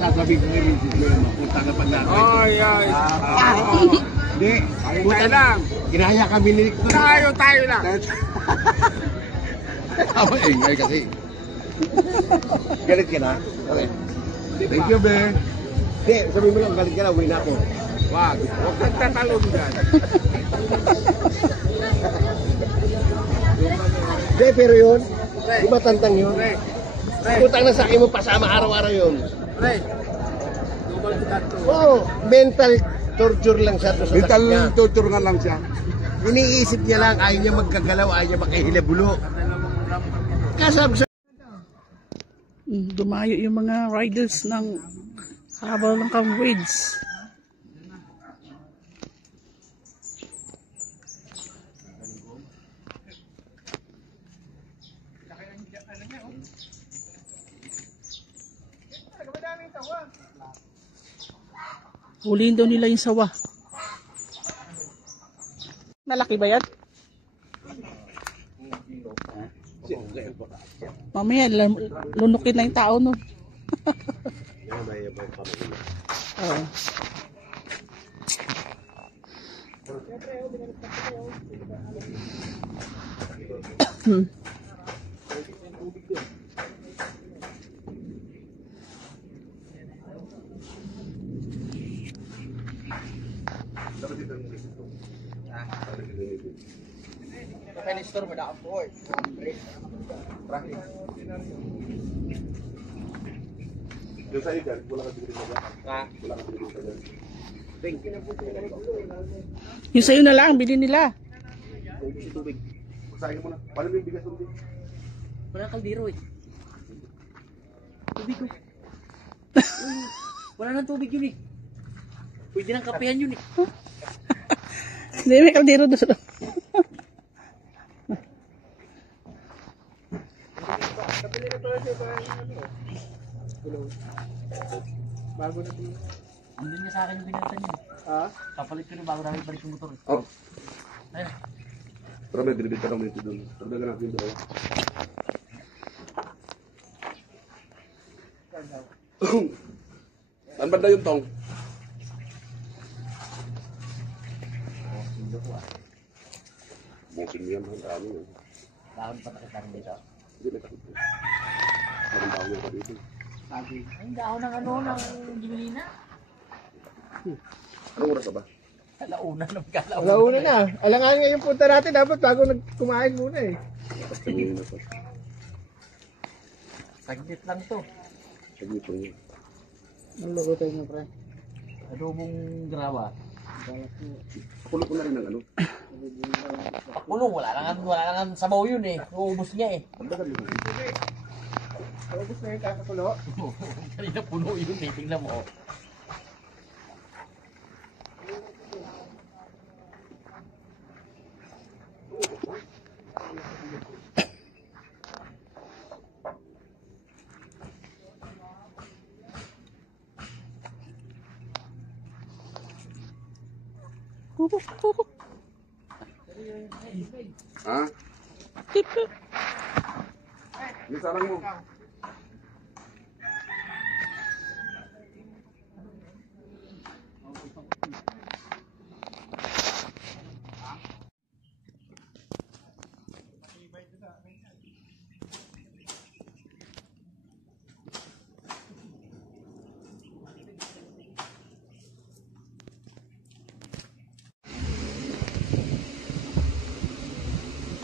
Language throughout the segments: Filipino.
Sasabihin ko rin mapunta ka pag natin. Ay. Hindi. Tayo lang. Ginaya kami ni Nick. Tayo lang. Tama ingay kasi. Galit ka na? Okay. Thank you, Ben. Hindi, sabihin mo lang, galit ka na, uwi na ako. Wag kang tatalon dyan. Hindi, pero yun, di ba tantang yun? Putang na sa akin mo pasama araw-araw yun. Oo, mental torture lang siya. Mental torture nga lang siya. Iniisip niya lang, ayaw niya magkagalaw, ayaw niya makahilabulo. Kasab sa... Dumayo yung mga riders ng habal ng Cambridge. Huliin daw nila yung sawa. Nalaki ba yan? Mamaya, lunukin na yung tao nun. Store mo na ako. Doon sa ikan, wala ka bigyan sa dyan. Wala ka bigyan sa dyan. Yung sa'yo na lang, bilhin nila. Tubig. Usahin mo na. Paano yung bigas tubig? Wala kaldero eh. Tubig ko. Wala nang tubig yun eh. Pwede nang kapehan yun eh. Hindi, may kaldero doon. Bago na ito. Hindi niya sa akin yung binenta niya. Ha? Kapalit ko na bago namin balik yung motor. Oh. Ayun. Pero may binibig ka lang dito doon. Pero may natin doon. Saan banda yung tong? Mungkin yan ang dami yun. Dahon pa takit namin dito. Hindi may takot. Magandang tao yung pa dito. Ay, dahon ng ano, ng Gimelina. Anong oras ka ba? Alauna na magkalauna. Alauna na. Alangan nga yung punta natin. Dapat bago kumain muna eh. Tapos kanina na pa. Saglit lang to. Saglit lang yun. Ang lugo tayo nga, pre. Adobong grawa. Pakulo ko na rin ng ano. Pakulong, wala lang sabaw yun eh. Uubos niya eh. Pagdagan mo. Tapos na yung kakakulo. Kanina puno yun eh. Tingnan mo. Ha? Yung sarang mo.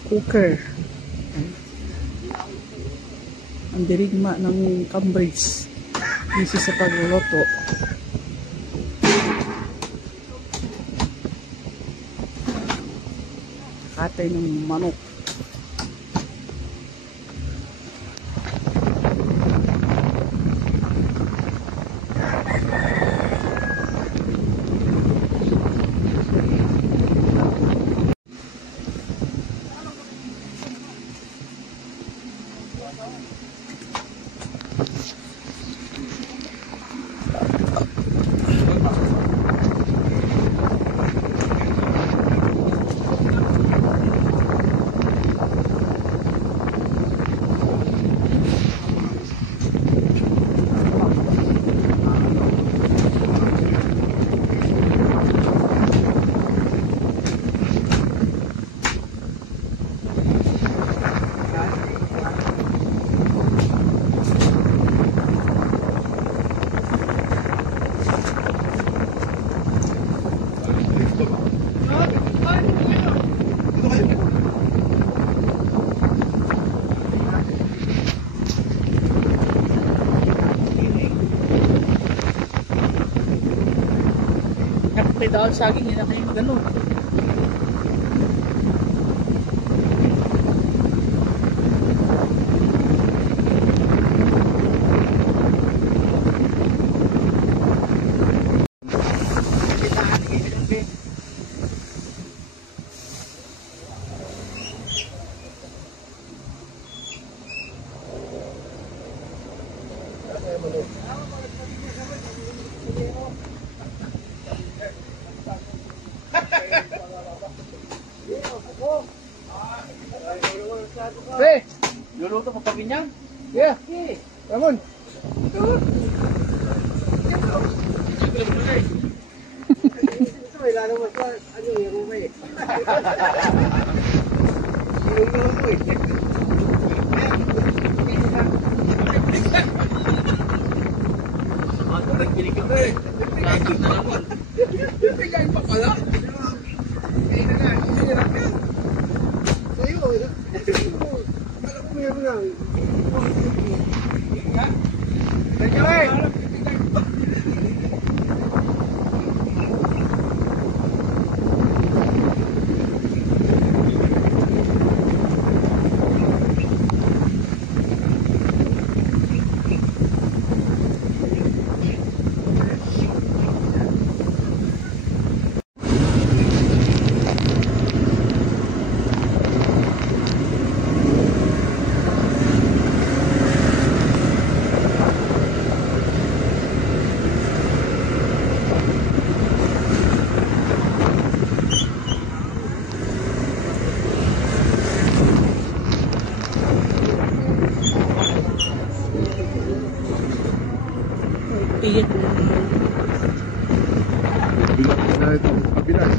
Cooker. Ang dirigma ng Cambridge. Isi sa pagluluto. Katay ng manok. may dahon saging, yun na kayo ganun. Pre, Luluto mo pag ganyan? yeah. Ramon. Iyan. Bilang na ito, kabilas.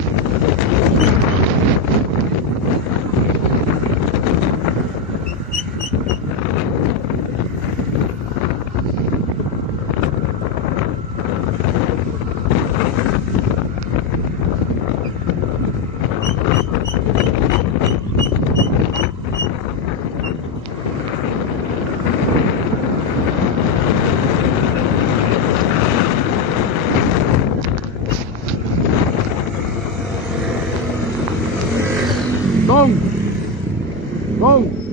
Gong! Gong!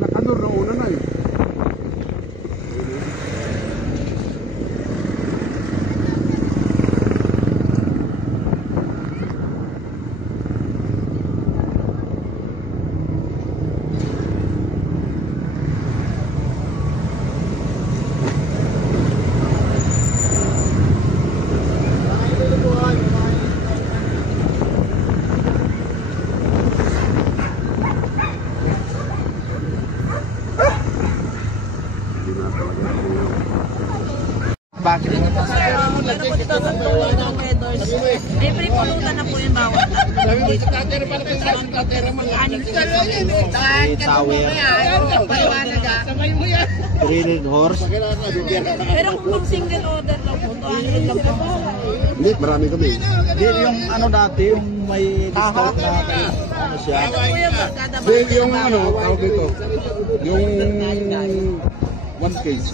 Nakador na una na eh. Bakit? Meron po dito sa tulong ng Wedors. May free pulutan na po yung bawat Grilled horse. Pero kung pang single order lang po, 200 lang po. Hindi, marami kami. Hindi yung ano dati, yung may discount na ano siya. Ito po yung kada Hindi, yung ano, tawag dito. Yung 1 case.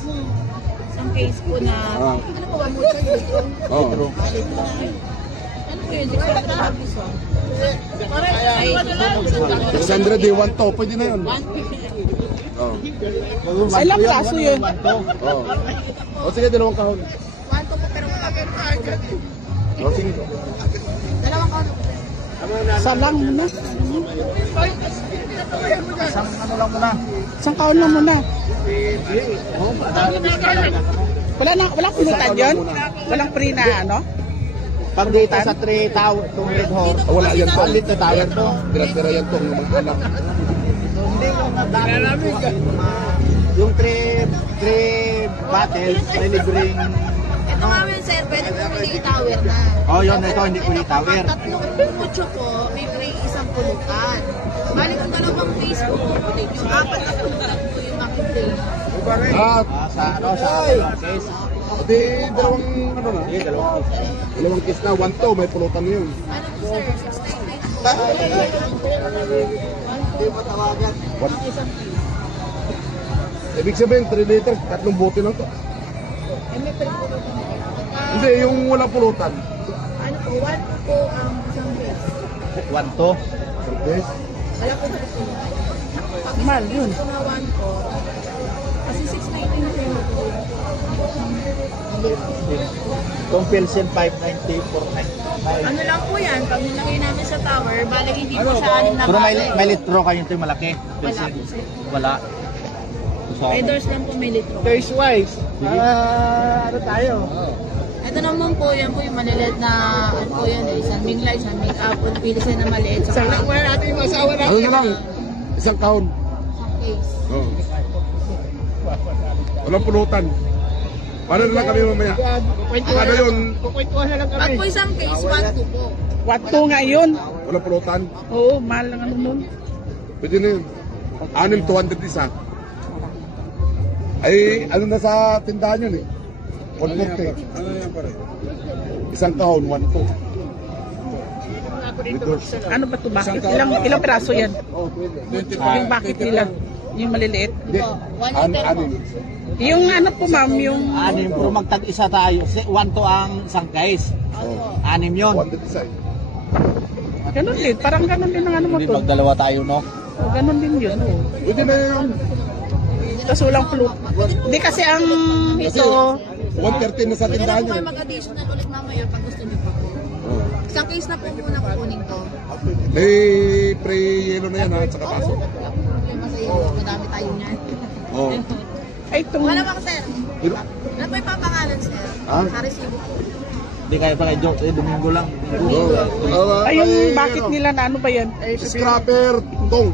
isang case po na Ah. ano po, 1 more dito. Oo. Ano po yun? Discount na piso. Ay, 600 day 1 to. Pwede na yun. 150. Oo. Ilang praso yun? Oo. O sige, dalawang kahon. 1 to po pero malaki. O sige. Dalawang kahon. Salang muna. Isang ano lang muna. Isang kaon lang muna. Walang pulutan yun? Walang free na ano? Pag dito sa 200 horse. Oh, wala yan to. Palit na tower to. Tira-tira yan to. Ng mga anak. Hindi yung nagdami. Yung 3 bottles, may libreng Ito nga yung sir, pwede po muli tower na. Oh, yun, ito hindi pwede tower. Kapag tatlong mucho po, may free isang pulutan. Bali kung dalawang face po kukunin nyo, apat na pulutan po yung makikita. Ah, Sa ano, sa case. di dalawang ano na? Dalawang kiss na, 1-2, may pulutan na yun. Ano po sir, 699. Ibig sabihin, 3 liters, 3 bote lang to. Hindi, yung walang pulutan. Ano po, 1 po ang isang face. 1-2. Yes. Wala po na po. Mahal yun. Ito na 1 po. Kasi 699 po. Itong Pilsen 590, 490. Ano lang po yan, pag nilagay namin sa tower, bali hindi po siya anim na Pero bali. may litro kayo ito yung malaki. Wala Pilsen. po sir. Wala. So, May doors lang po may litro. Taste wise. Ano tayo? Ito naman po, yan po yung maliliit na, ano po yan, isang minglay, isang make up, o pili siya na maliit sa Isang lang wala natin yung asawa Ano natin. na lang? Isang kahon. case. Oh. Walang pulutan. Paano na lang kami mamaya? Ano yun? Kukwentuhan na lang Pag kami. po isang case, 1 po. Wato nga yun. Walang pulutan? Oo, mahal lang ano nun. Pwede na yun. 6, 200 isa. Ay, ano na sa tindahan yun eh? 150. Ano yan pare? Isang kahon, 1-2. Ano ba ito? Bakit? Ilang piraso yan? Yung bakit nila? Yung maliliit? Hindi. Anin. Yung ano po ma'am, yung... anim, pero magtag-isa tayo. 1-2 ang isang case. Oh. Anim yun. 100 isa eh. Ganun din, parang ganun din ang ano mo Hindi to. pag dalawa tayo, no? O, ganun din yun. Oh. Pwede na yun. Tapos walang flute. Hindi kasi ang ito, 130 na sa Pwede na tindahan po yun kayo eh. mag-additional ulit mamaya pag gusto niyo po. Oh. Isang case na po muna kukunin ko. May pre-yelo na yan ha, saka paso. Wala po problema sa iyo, madami tayo niyan. Oh. ay itong... Wala ba sir? Pero, Ano po yung papangalan sir? Ah? Sa resibo po. Hindi kayo pa kay Joe. Domingo lang. Ay yung bakit nila na ano ba yan? Scrapper tong.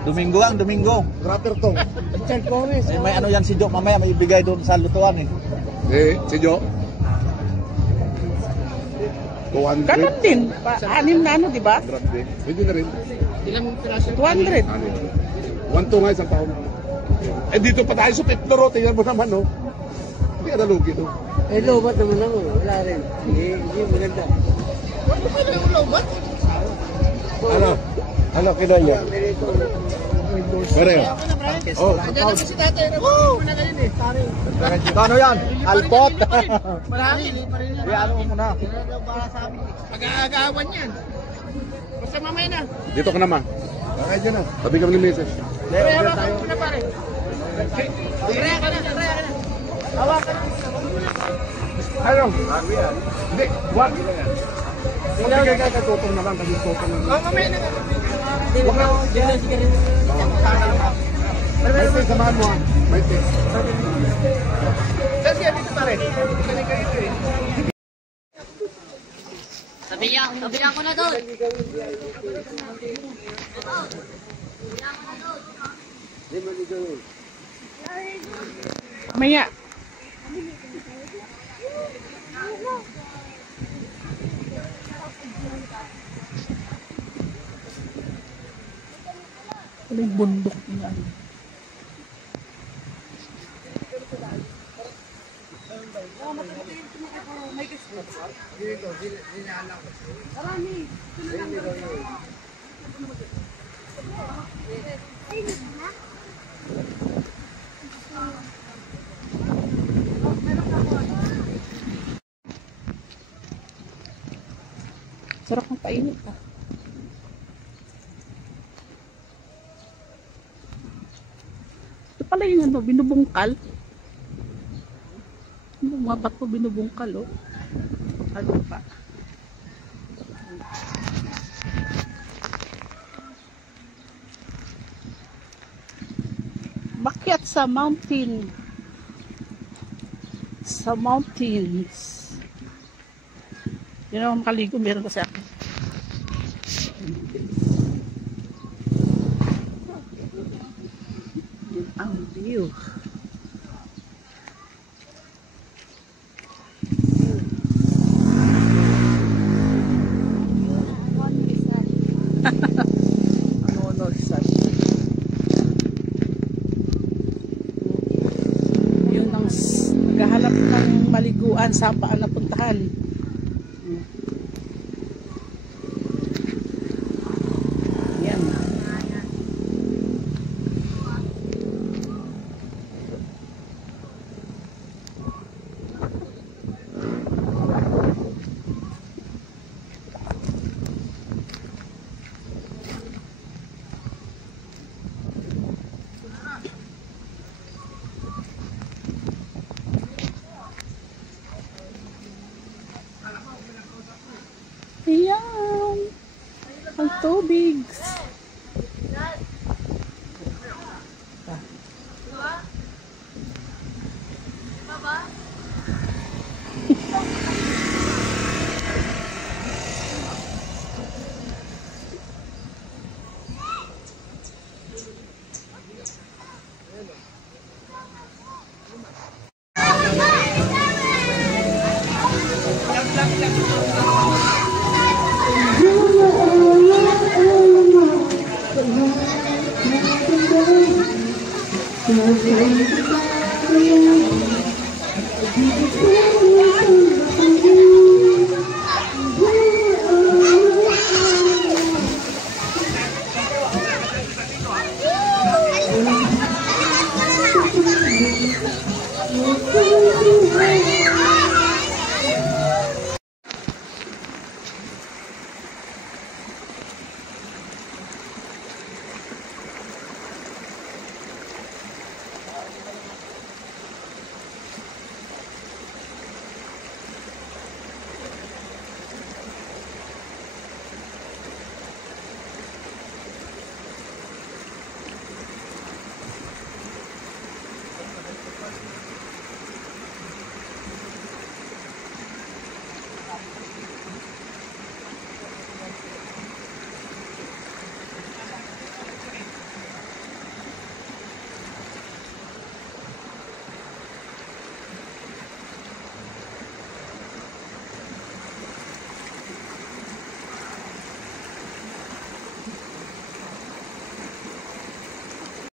Domingo lang, Domingo. Scrapper tong. Eh, may ano yan si Joe. Mamaya may ibigay doon sa lutuan eh. Eh, si Jo. 200. Ganun din. Anim na ano, di ba? Grabe. Pwede na rin. 200. Ano? 1-2 nga isang taon. Eh dito pa tayo sa Pitloro. Tingnan mo naman no. Hindi ka nalugi no. Eh, lobat naman ako. Wala rin. Hindi maganda. Ano? Ano kina niya? Pare. Oh. Diyan naman si tatay. Woo! Wala na yun eh. Pare. Ano yan? Alpot. Marami. Ano mo muna? Pag-aagawan yan. Basta mamaya na. Dito ka naman. Okay dyan na. Tabi kami ni Mrs. Pare, hawakan mo na pare. Raya ka na. Hawakan mo. Ano? Hindi. Wag. Hindi ka tutong na lang. Kasi tutong na lang. Oh, mamaya na. Wag na. May tig, samahan mo ha. May tig. Saan siya dito pare? Kaling kayo eh. Sabihan ko na doon. Maya. Ano yung bundok na ano? Sarap ng painit ah. Ito pala yung ano, binubungkal. Yung mga bato binubungkal oh. Ano pa? Makyat sa mountain. Sa mountains. Yun ako makaligo, meron kasi ako. Yun ang view. ng maliguan sa paan na puntahan. Yan. Ayan. Ang tubig. Thank you.